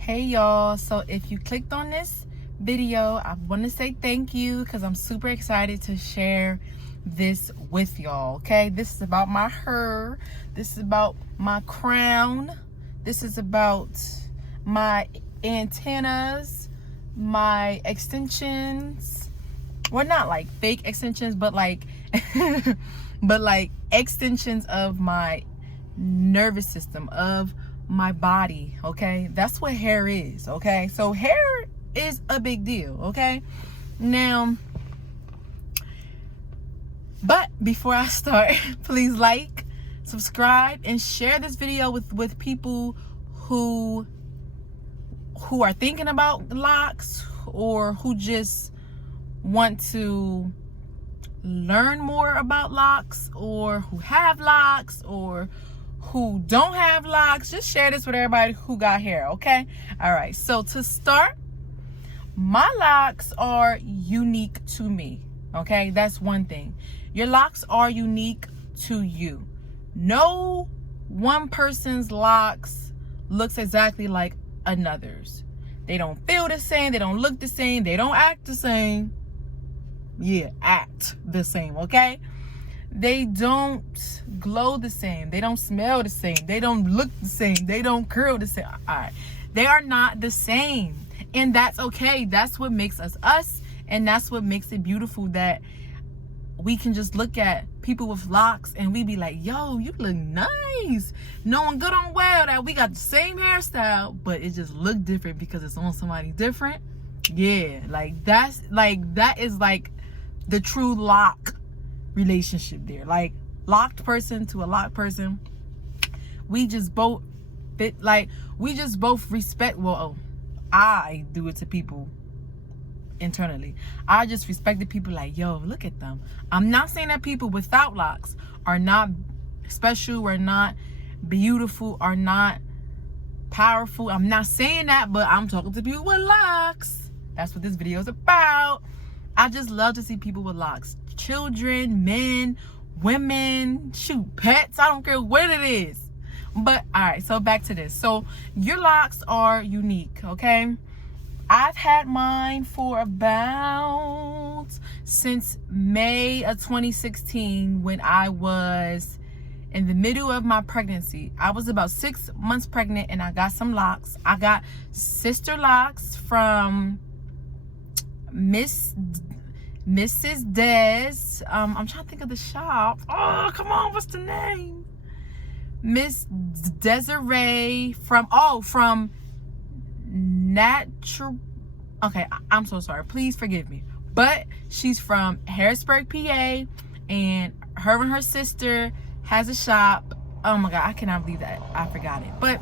Hey y'all, so if you clicked on this video, I want to say thank you because I'm super excited to share this with y'all. Okay, this is about my hair, this is about my crown, this is about my antennas, my extensions. Well, not like fake extensions, but like but like extensions of my nervous system, of my body. Okay, that's what hair is. Okay, so hair is a big deal. Okay, now, but before I start, please like, subscribe, and share this video with people who are thinking about locks, or who just want to learn more about locks, or who have locks, or who don't have locks. Just share this with everybody who got hair. Okay, all right, so to start, my locks are unique to me. Okay, that's one thing. Your locks are unique to you. No one person's locks looks exactly like another's. They don't feel the same, they don't look the same, they don't act the same. Yeah, act the same. Okay, they don't glow the same, they don't smell the same, they don't look the same, they don't curl the same. All right, they are not the same, and that's okay. That's what makes us us, and that's what makes it beautiful, that we can just look at people with locks and we be like, yo, you look nice, knowing good on well that we got the same hairstyle, but it just look different because it's on somebody different. Yeah, like that is like the true lock relationship there. Like, locked person to a locked person, we just both fit, like we just both respect. Well, I do it to people internally. I just respect the people, like, yo, look at them. I'm not saying that people without locks are not special, or not beautiful, or not powerful. I'm not saying that, but I'm talking to people with locks. That's what this video is about. I just love to see people with locks. Children, men, women, shoot, pets. I don't care what it is. But all right, so back to this. So your locks are unique. Okay, I've had mine for about since May of 2016, when I was in the middle of my pregnancy. I was about 6 months pregnant, and I got some locks. I got Sisterlocks from Mrs. Des. I'm trying to think of the shop. Oh, come on, what's the name? Miss Desiree from Natural. Okay, I'm so sorry. Please forgive me. But she's from Harrisburg, PA, and her sister has a shop. Oh my God, I cannot believe that I forgot it. But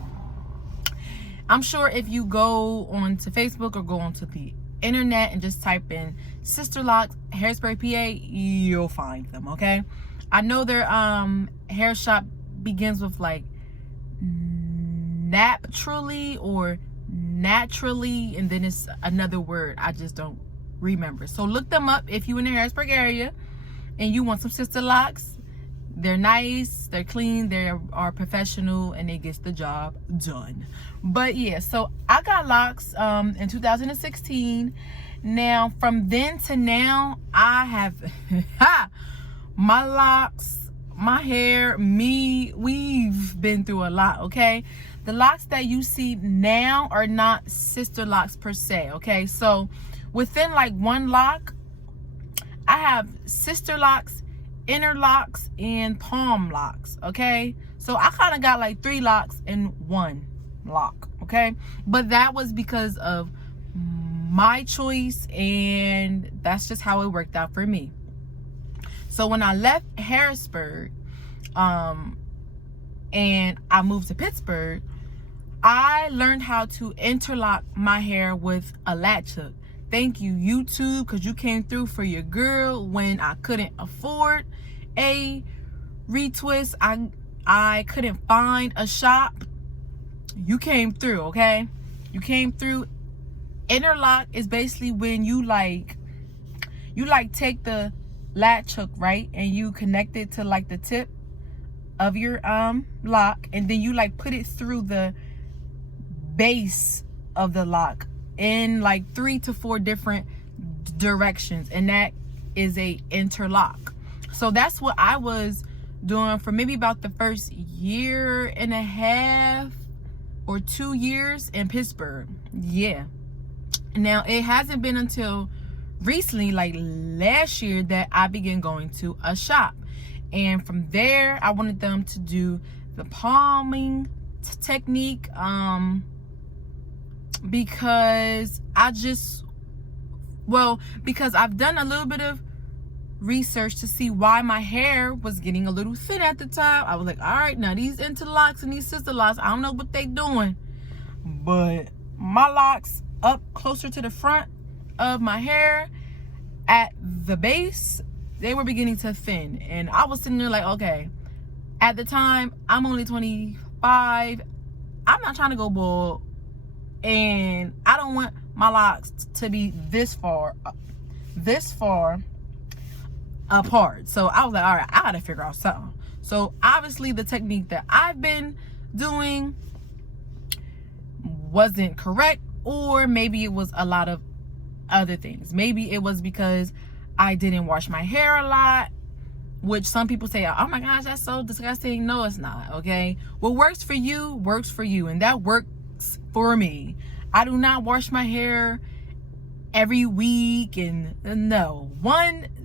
I'm sure if you go onto Facebook or go onto the internet and just type in Sisterlocks Harrisburg, PA, you'll find them. Okay, I know their hair shop begins with like naturally or naturally, and then it's another word I just don't remember. So look them up if you're in the Harrisburg area and you want some Sisterlocks. They're nice, they're clean, they are professional, and they get the job done. But yeah, so I got locks in 2016. Now, from then to now, I have my locks, my hair, we've been through a lot. Okay, the locks that you see now are not Sisterlocks per se. Okay, so within like one lock, I have Sisterlocks, Interlocks, and Palm locks. Okay, so I kind of got like 3 locks in one lock. Okay, but that was because of my choice, and that's just how it worked out for me. So when I left Harrisburg and I moved to Pittsburgh, I learned how to interlock my hair with a latch hook. Thank you, YouTube, because you came through for your girl when I couldn't afford a retwist. I couldn't find a shop. You came through. Okay, you came through. Interlock is basically when you take the latch hook, right, and you connect it to like the tip of your lock, and then you like put it through the base of the lock in like 3 to 4 different directions, and that is a interlock. So that's what I was doing for maybe about the first year and a half or 2 years in Pittsburgh. Yeah. Now it hasn't been until recently, like last year, that I began going to a shop, and from there I wanted them to do the palming technique, because because I've done a little bit of research to see why my hair was getting a little thin at the time. I was like, all right, now these interlocks and these Sisterlocks, I don't know what they doing, but my locks up closer to the front of my hair at the base, they were beginning to thin. And I was sitting there like, okay, at the time, I'm only 25. I'm not trying to go bald, and I don't want my locks to be this far apart. So I was like, all right, I gotta figure out something. So obviously the technique that I've been doing wasn't correct, or maybe it was a lot of other things. Maybe it was because I didn't wash my hair a lot, which some people say, oh my gosh, that's so disgusting. No, it's not. Okay, what works for you, and that works for me. I do not wash my hair every week, and no.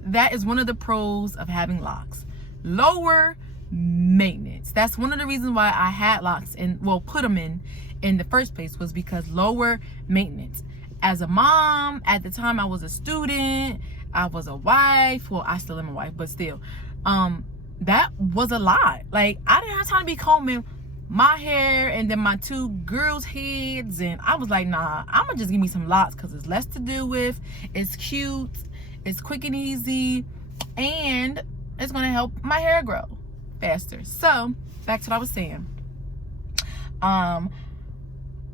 That is one of the pros of having locks. Lower maintenance. That's one of the reasons why I had locks and put them in the first place, was because lower maintenance. As a mom, at the time I was a student, I was a wife. Well, I still am a wife, but still, that was a lot. Like, I didn't have time to be combing my hair and then my 2 girls' heads, and I was like, nah, I'm gonna just give me some locks because it's less to do with, it's cute, it's quick and easy, and it's gonna help my hair grow faster. So back to what I was saying.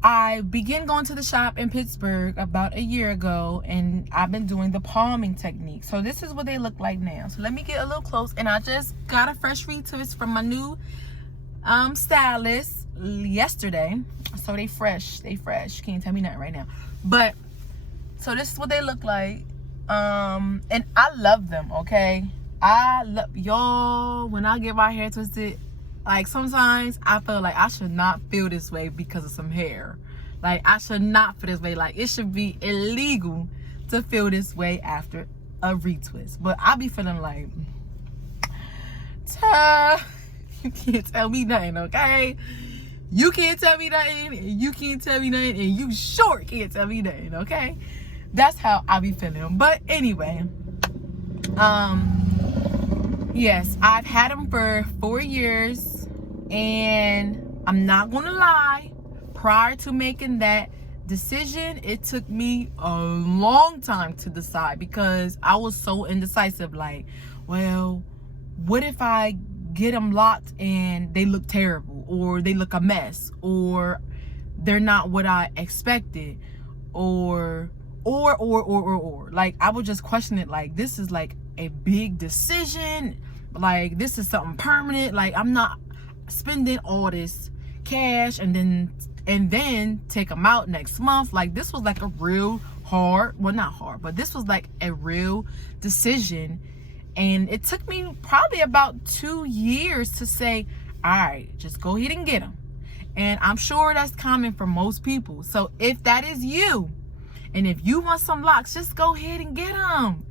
I began going to the shop in Pittsburgh about a year ago, and I've been doing the palming technique. So this is what they look like now. So let me get a little close, and I just got a fresh retwist from my new stylist yesterday. So they fresh. You can't tell me nothing right now. But so this is what they look like. And I love them, okay? I love y'all. When I get my hair twisted, like, sometimes I feel like I should not feel this way because of some hair. Like, I should not feel this way. Like, it should be illegal to feel this way after a retwist. But I be feeling like, you can't tell me nothing, okay? You can't tell me nothing, and you can't tell me nothing, and you sure can't tell me nothing, okay? That's how I be feeling. But anyway, yes, I've had them for 4 years, and I'm not gonna lie, prior to making that decision, it took me a long time to decide, because I was so indecisive. Like, well, what if I get them locked and they look terrible, or they look a mess, or they're not what I expected, or like, I would just question it. Like, this is like a big decision, like, this is something permanent. Like, I'm not spending all this cash and then take them out next month. Like, this was like a real hard, well, not hard, but this was like a real decision. And it took me probably about 2 years to say, all right, just go ahead and get them. And I'm sure that's common for most people. So if that is you, and if you want some locks, just go ahead and get them.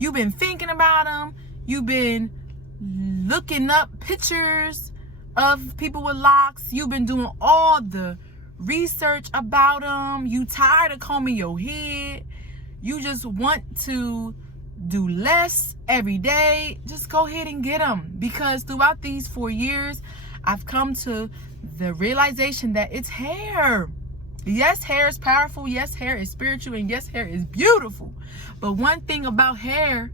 You've been thinking about them. You've been looking up pictures of people with locks. You've been doing all the research about them. You tired of combing your head. You just want to do less every day. Just go ahead and get them, because throughout these 4 years, I've come to the realization that it's hair. Yes, hair is powerful. Yes, hair is spiritual. And yes, hair is beautiful. But one thing about hair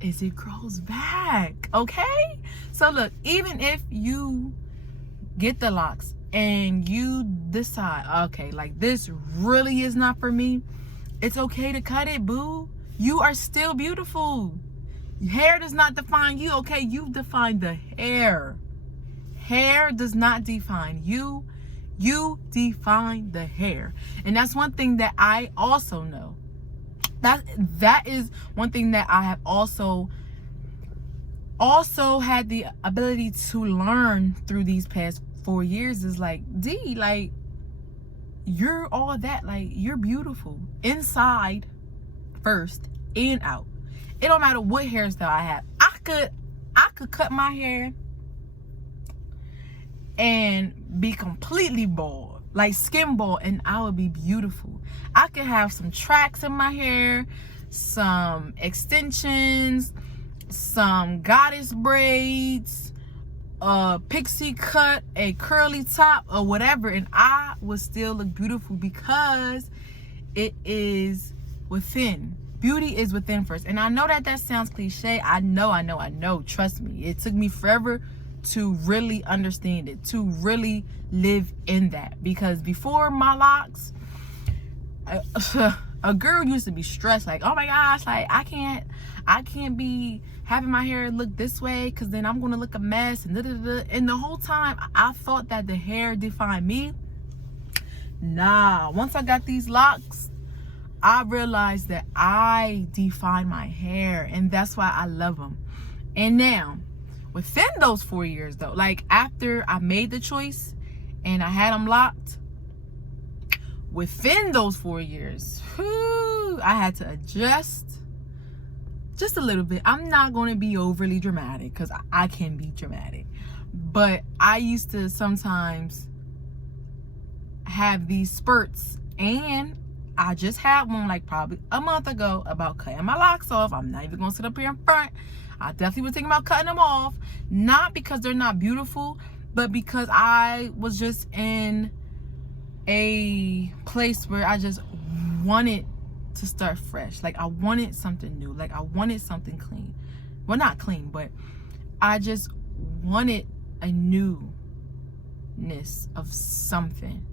is it grows back, okay? So look, even if you get the locks and you decide, okay, like, this really is not for me, it's okay to cut it, boo. You are still beautiful. Hair does not define you, okay? You've defined the hair. Hair does not define you. You define the hair. And that's one thing that I also know. That is one thing that I have also had the ability to learn through these past 4 years is like, D, like, you're all that. Like, you're beautiful inside first and out. It don't matter what hairstyle I have. I could cut my hair and be completely bald, like skin bald, and I would be beautiful. I could have some tracks in my hair, some extensions, some goddess braids, a pixie cut, a curly top, or whatever, and I would still look beautiful because it is within. Beauty is within first. And I know that sounds cliche. I know. Trust me. It took me forever to really understand it, to really live in that. Because before my locks, a girl used to be stressed, like, oh my gosh, like, I can't be having my hair look this way because then I'm gonna look a mess, and da-da-da. And the whole time I thought that the hair defined me. Nah, once I got these locks, I realized that I define my hair, and that's why I love them. And now, within those 4 years though, like after I made the choice and I had them locked, within those 4 years, I had to adjust just a little bit. I'm not going to be overly dramatic because I can be dramatic, but I used to sometimes have these spurts, and I just had one like probably a month ago about cutting my locks off. I'm not even going to sit up here in front. I definitely was thinking about cutting them off, not because they're not beautiful, but because I was just in a place where I just wanted to start fresh. Like, I wanted something new. Like, I wanted something clean. Well, not clean, but I just wanted a newness of something.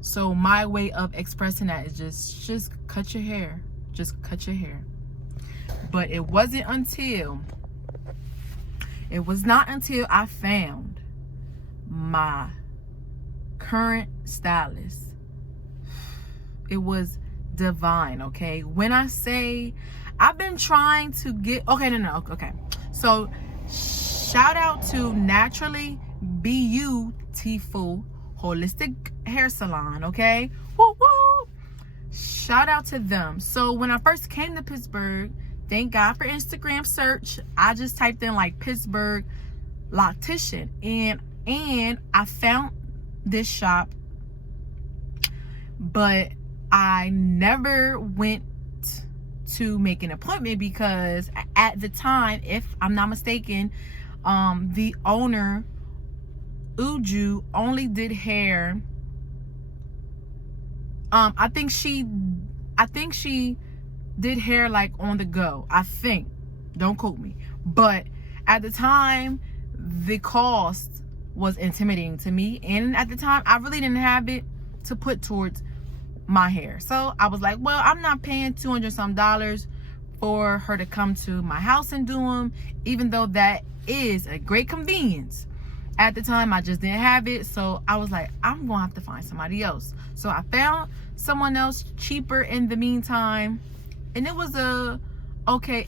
So my way of expressing that is just cut your hair. Just cut your hair. But it was not until I found my current stylist. It was divine, okay? When I say I've been trying to get, okay. So shout out to Naturally Beautiful Holistic Hair Salon, okay? Woo woo! Shout out to them. So when I first came to Pittsburgh, thank God for Instagram search, I just typed in like Pittsburgh loctician, and I found this shop, but I never went to make an appointment because at the time, if I'm not mistaken, the owner Uju only did hair. I think she did hair like on the go. I think. Don't quote me. But at the time, the cost was intimidating to me, and at the time, I really didn't have it to put towards my hair. So I was like, well, I'm not paying $200 some for her to come to my house and do them, even though that is a great convenience. At the time, I just didn't have it, so I was like, I'm gonna have to find somebody else. So I found someone else cheaper in the meantime, and it was a okay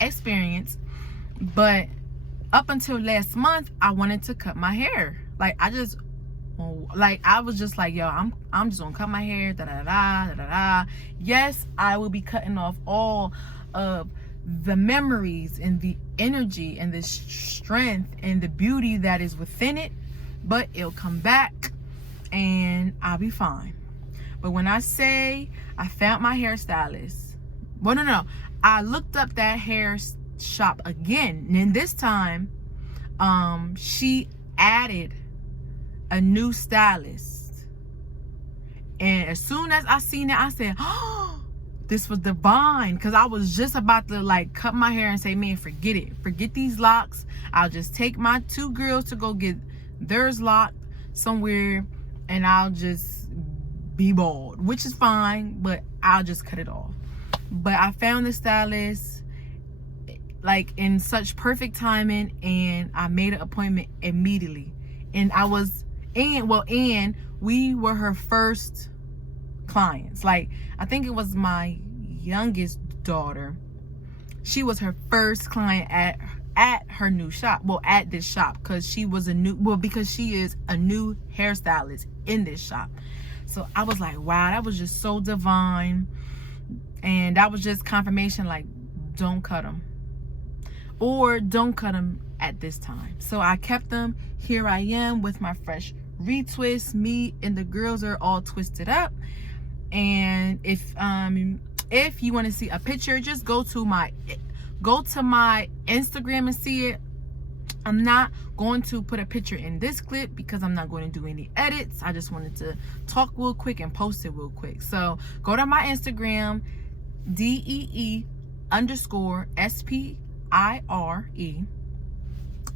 experience. But up until last month, I wanted to cut my hair. I was just like, yo, I'm just gonna cut my hair, da-da-da. Yes, I will be cutting off all of the memories and the energy and the strength and the beauty that is within it, but it'll come back and I'll be fine. But when I say I found my hairstylist, well, no, I looked up that hair shop again, and this time she added a new stylist, and as soon as I seen it, I said, oh, this was divine, because I was just about to like cut my hair and say, man, forget it, forget these locks. I'll just take my 2 girls to go get theirs locked somewhere, and I'll just be bald, which is fine, but I'll just cut it off. But I found the stylist like in such perfect timing, and I made an appointment immediately. And and we were her first clients. Like, I think it was my youngest daughter. She was her first client at her new shop. Well, at this shop, because she is a new hairstylist in this shop. So I was like, wow, that was just so divine. And that was just confirmation, like, don't cut them. Or don't cut them at this time. So I kept them. Here I am with my fresh retwist. Me and the girls are all twisted up. And if you want to see a picture, just go to my Instagram and see it. I'm not going to put a picture in this clip because I'm not going to do any edits. I just wanted to talk real quick and post it real quick. So go to my Instagram, DEE_SPIRE,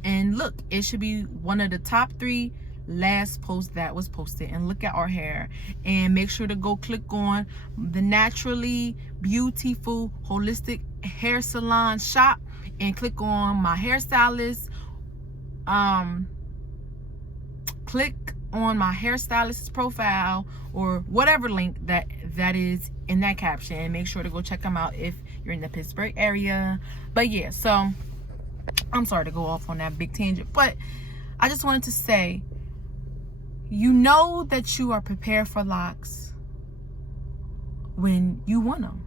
and look, it should be one of the top 3 last posts that was posted. And look at our hair, and make sure to go click on the Naturally Beautiful Holistic Hair Salon shop and click on my hairstylist. Click on my hairstylist's profile or whatever link that is in that caption, and make sure to go check them out if you're in the Pittsburgh area. But yeah, so I'm sorry to go off on that big tangent, but I just wanted to say, you know that you are prepared for locks when you want them.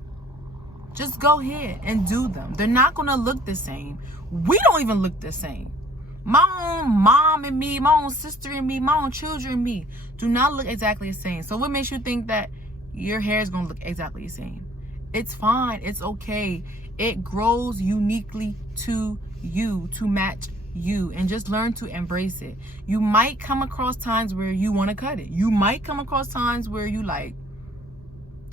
Just go ahead and do them. They're not gonna look the same. We don't even look the same. My own mom and me, my own sister and me, my own children and me do not look exactly the same. So what makes you think that your hair is gonna look exactly the same? It's fine. It's okay. It grows uniquely to you, to match you, and just learn to embrace it. You might come across times where you want to cut it. You might come across times where you like,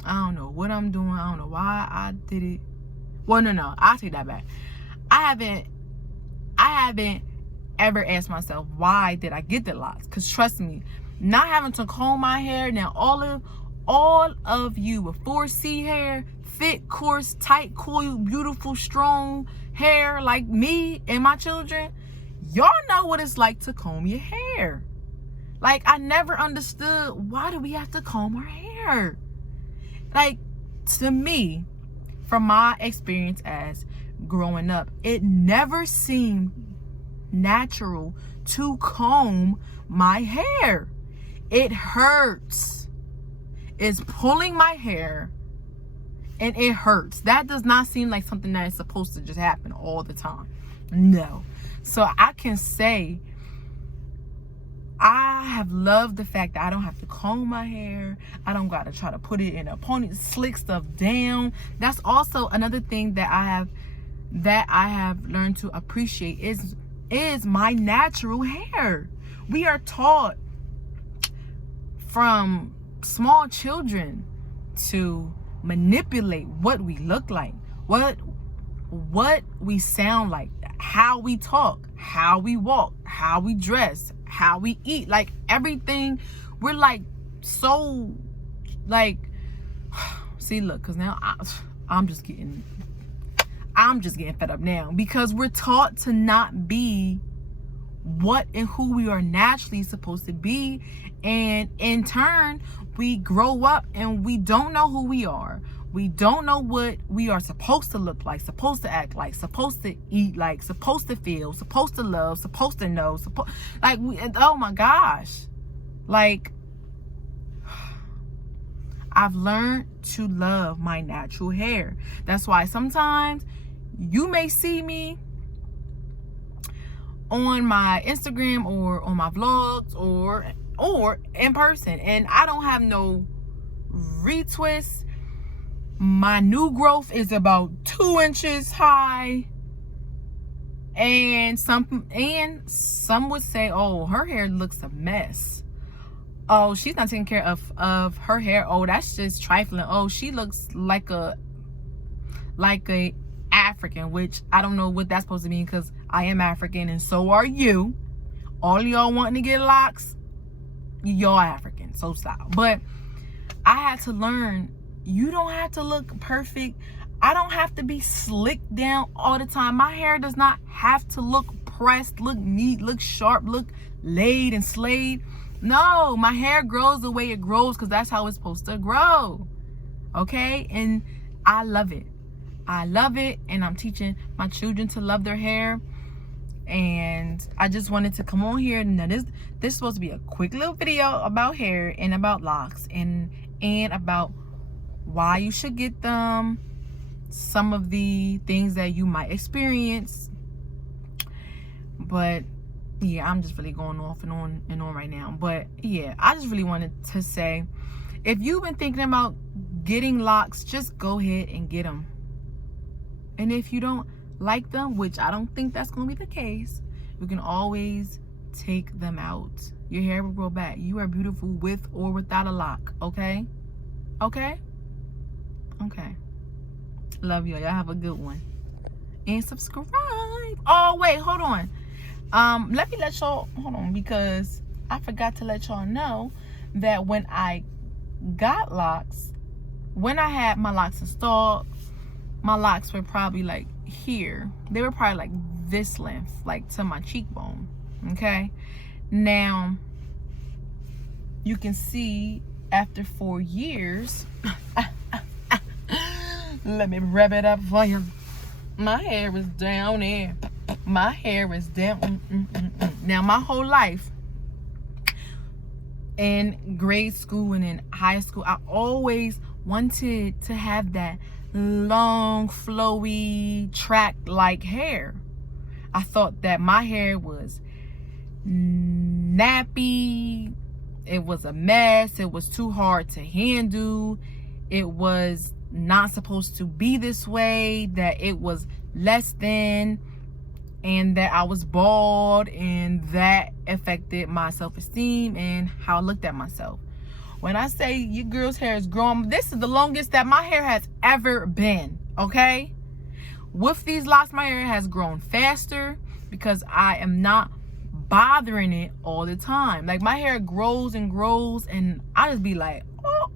I don't know what I'm doing. I don't know why I did it. Well, no, I'll take that back. I haven't ever asked myself, why did I get the locks? Because trust me, not having to comb my hair, now all of you with 4C hair, thick, coarse, tight, cool, beautiful, strong hair like me and my children, y'all know what it's like to comb your hair. Like, I never understood, why do we have to comb our hair? Like, to me, from my experience as growing up, it never seemed natural to comb my hair. It hurts. It's pulling my hair and it hurts. That does not seem like something that is supposed to just happen all the time. No. So I can say I have loved the fact that I don't have to comb my hair. I don't got to try to put it in a pony, slick stuff down. That's also another thing that I have learned to appreciate is my natural hair. We are taught from small children to manipulate what we look like, what we sound like, how we talk, how we walk, how we dress, how we eat, like everything. We're like so like, see, look, because now I'm just getting fed up now, because we're taught to not be what and who we are naturally supposed to be, and in turn we grow up and we don't know who we are. We don't know what we are supposed to look like, supposed to act like, supposed to eat like, supposed to feel, supposed to love, supposed to know, oh my gosh. Like, I've learned to love my natural hair. That's why sometimes you may see me on my Instagram or on my vlogs or in person, and I don't have no retwists. My new growth is about 2 inches high, and some would say, oh, her hair looks a mess. Oh, she's not taking care of her hair. Oh, that's just trifling. Oh, she looks like a African, which I don't know what that's supposed to mean, because I am African and so are you. All y'all wanting to get locks, y'all African, so stop. But I had to learn, you don't have to look perfect. I don't have to be slicked down all the time. My hair does not have to look pressed, look neat, look sharp, look laid and slayed. No, my hair grows the way it grows because that's how it's supposed to grow. Okay? And I love it. I love it, and I'm teaching my children to love their hair. And I just wanted to come on here. Now this is supposed to be a quick little video about hair and about locks and about why you should get them, some of the things that you might experience. But yeah, I'm just really going off and on right now. But yeah, I just really wanted to say, if you've been thinking about getting locks, just go ahead and get them. And if you don't like them, which I don't think that's going to be the case, you can always take them out. Your hair will grow back. You are beautiful with or without a lock. Okay? Okay? Okay. Love you. Y'all have a good one. And subscribe. Oh, wait. Hold on. Let me let y'all, hold on, because I forgot to let y'all know that when I got locks, when I had my locks installed, my locks were probably like here. They were probably like this length, like to my cheekbone. Okay? Now, you can see after 4 years, let me rev it up for you. My hair is down there. My hair is down. Now, my whole life, in grade school and in high school, I always wanted to have that long, flowy, track-like hair. I thought that my hair was nappy. It was a mess. It was too hard to handle. It was not supposed to be this way. That it was less than, and that I was bald, and that affected my self-esteem and how I looked at myself. When I say your girl's hair is growing, this is the longest that my hair has ever been, okay? With these locks, my hair has grown faster because I am not bothering it all the time. Like, my hair grows and grows, and I just be like, oh,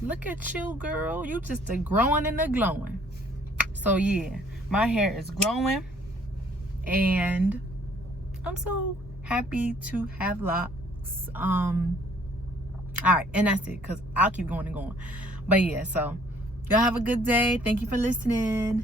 look at you, girl. You just a growing and a glowing. So, yeah, my hair is growing, and I'm so happy to have locks. All right, and that's it, because I'll keep going and going. But yeah, so y'all have a good day. Thank you for listening.